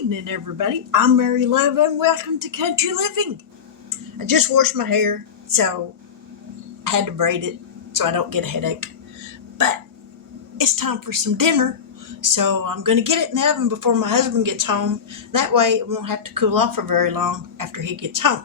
evening, everybody. I'm Mary Love, and welcome to Country Living. I just washed my hair, so I had to braid it so I don't get a headache. But it's time for some dinner, so I'm going to get it in the oven before my husband gets home. That way it won't have to cool off for very long after he gets home.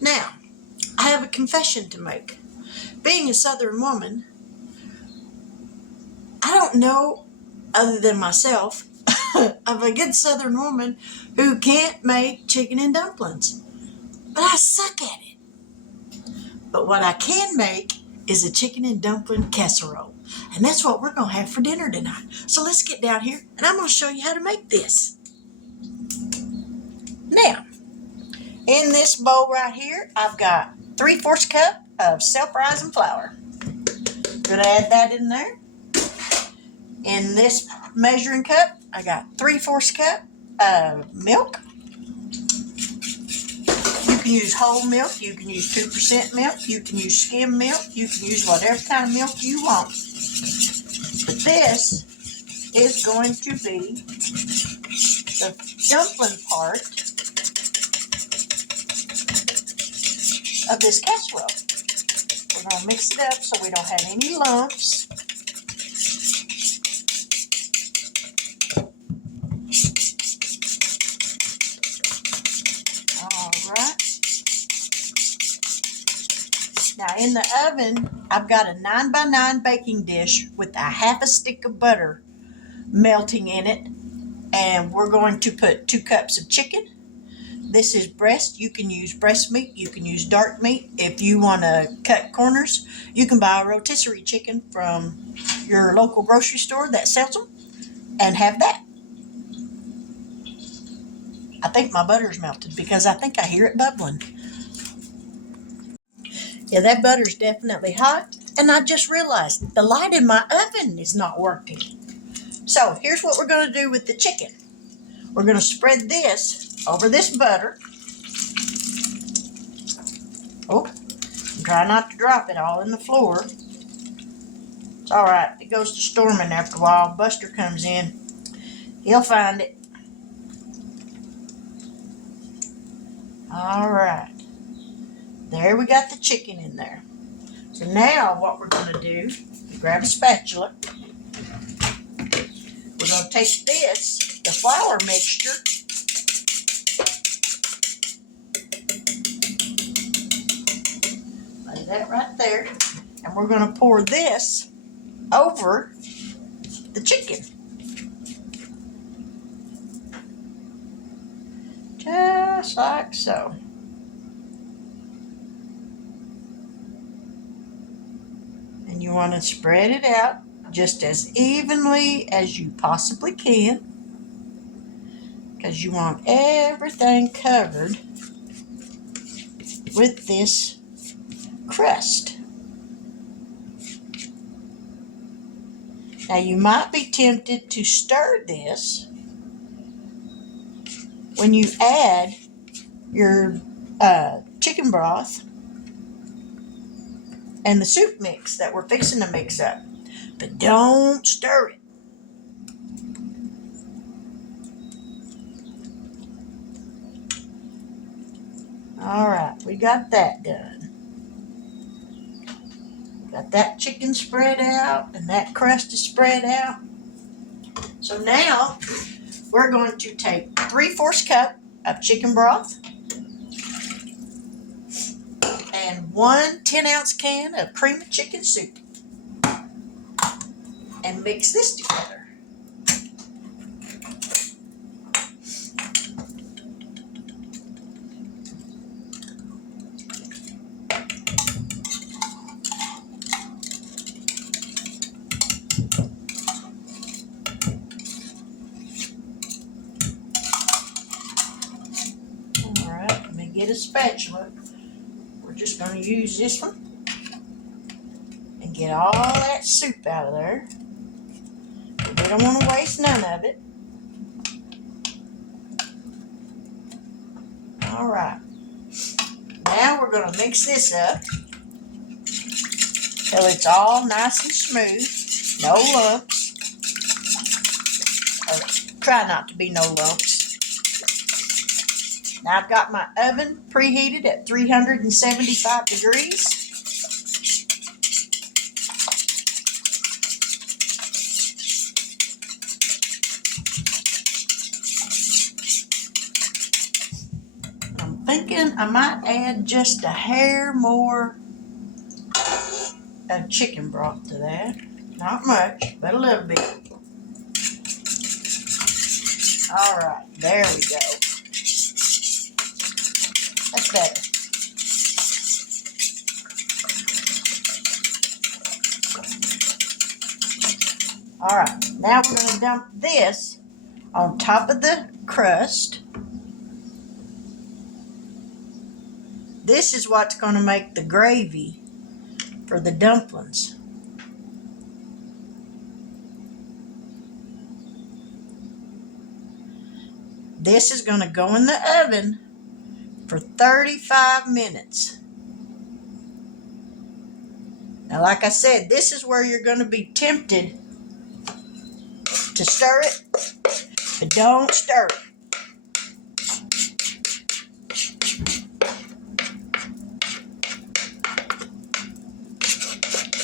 Now, I have a confession to make. Being a Southern woman, I don't know, other than myself, of a good Southern woman who can't make chicken and dumplings. But I suck at it. But what I can make is a chicken and dumpling casserole. And that's what we're going to have for dinner tonight. So let's get down here and I'm going to show you how to make this. Now, in this bowl right here, I've got 3/4 cup of self-rising flour. Going to add that in there. In this measuring cup, I got 3/4 cup of milk. You can use whole milk, you can use 2% milk, you can use skim milk, you can use whatever kind of milk you want. But this is going to be the dumpling part of this casserole. We're going to mix it up so we don't have any lumps. Now in the oven, I've got a 9x9 baking dish with a half a stick of butter melting in it. And we're going to put 2 cups of chicken. This is breast. You can use breast meat. You can use dark meat. If you want to cut corners, you can buy a rotisserie chicken from your local grocery store that sells them and have that. I think my butter's melted because I think I hear it bubbling. Yeah, that butter's definitely hot, and I just realized the light in my oven is not working. So here's what we're going to do with the chicken. We're going to spread this over this butter. Oh, try not to drop it all in the floor. It's all right. It goes to storming after a while. Buster comes in. He'll find it. All right. There we got the chicken in there. So now what we're going to do, grab a spatula. We're going to take this, the flour mixture, lay that right there, and we're going to pour this over the chicken. Just like so. And you want to spread it out just as evenly as you possibly can, because you want everything covered with this crust. Now you might be tempted to stir this when you add your chicken broth and the soup mix that we're fixing to mix up. But don't stir it. All right, we got that done. Got that chicken spread out and that crust is spread out. So now we're going to take 3/4 cup of chicken broth and 1 10-ounce can of cream of chicken soup and mix this together. All right, let me get a spatula. We're just going to use this one and get all that soup out of there. We don't want to waste none of it. All right. Now we're going to mix this up till it's all nice and smooth. No lumps. Or try not to be no lumps. Now I've got my oven preheated at 375 degrees. I'm thinking I might add just a hair more of chicken broth to that. Not much, but a little bit. All right, there we go. That's better. All right, now we're going to dump this on top of the crust. This is what's going to make the gravy for the dumplings. This is going to go in the oven for 35 minutes. Now, like I said, this is where you're going to be tempted to stir it, but don't stir it.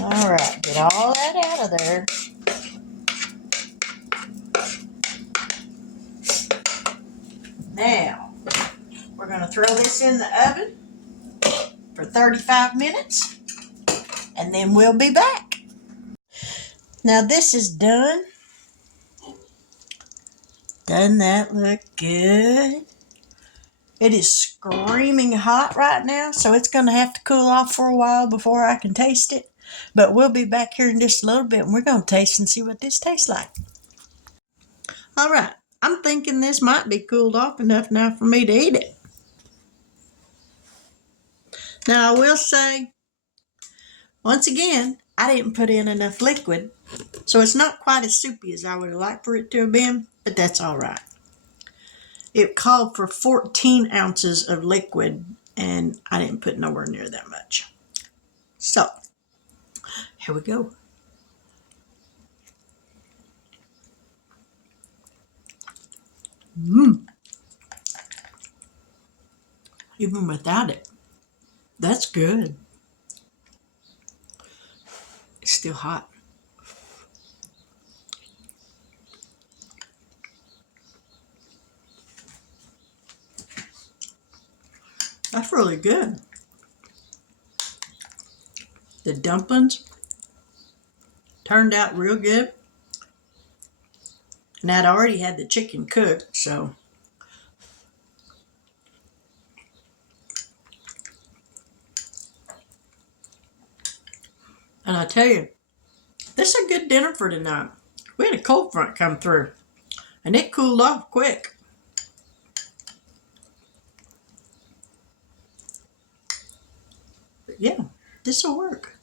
All right, get all that out of there. Now, we're going to throw this in the oven for 35 minutes, and then we'll be back. Now, this is done. Doesn't that look good? It is screaming hot right now, so it's going to have to cool off for a while before I can taste it. But we'll be back here in just a little bit, and we're going to taste and see what this tastes like. All right, I'm thinking this might be cooled off enough now for me to eat it. Now, I will say, once again, I didn't put in enough liquid, so it's not quite as soupy as I would have liked for it to have been, but that's all right. It called for 14 ounces of liquid, and I didn't put nowhere near that much. So, here we go. Even without it, that's good. It's still hot. That's really good. The dumplings turned out real good. And I'd already had the chicken cooked, so. And I tell you, this is a good dinner for tonight. We had a cold front come through, and it cooled off quick. But yeah, this will work.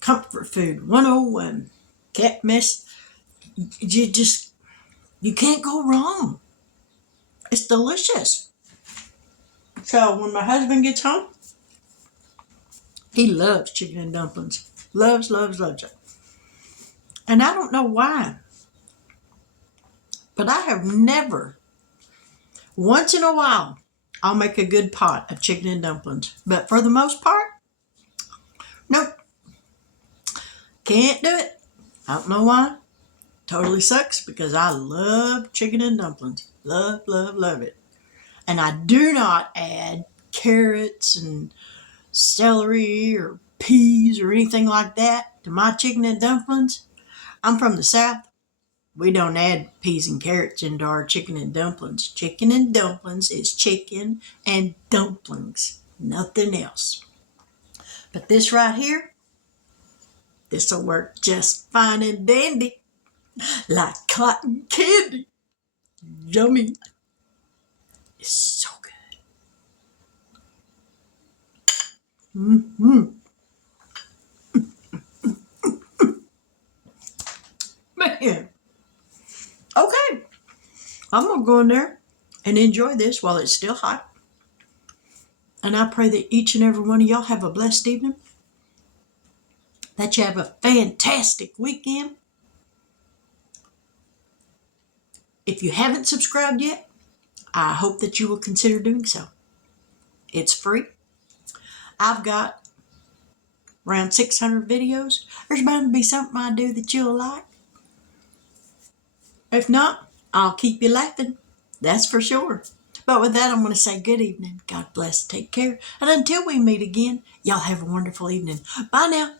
Comfort food 101. Can't miss. You can't go wrong. It's delicious. So when my husband gets home, he loves chicken and dumplings. Loves it. And I don't know why, but I have never, once in a while, I'll make a good pot of chicken and dumplings. But for the most part, nope. Can't do it. I don't know why. Totally sucks because I love chicken and dumplings. Love it. And I do not add carrots and celery or peas or anything like that to my chicken and dumplings. I'm from the South. We don't add peas and carrots into our chicken and dumplings. Chicken and dumplings is chicken and dumplings. Nothing else. But this right here, this will work just fine and dandy. Like cotton candy. Yummy. It's so good. Man. Okay. I'm going to go in there and enjoy this while it's still hot. And I pray that each and every one of y'all have a blessed evening. that you have a fantastic weekend. If you haven't subscribed yet, I hope that you will consider doing so. It's free. I've got around 600 videos. There's bound to be something I do that you'll like. If not, I'll keep you laughing. That's for sure. But with that, I'm going to say good evening. God bless. Take care. And until we meet again, y'all have a wonderful evening. Bye now.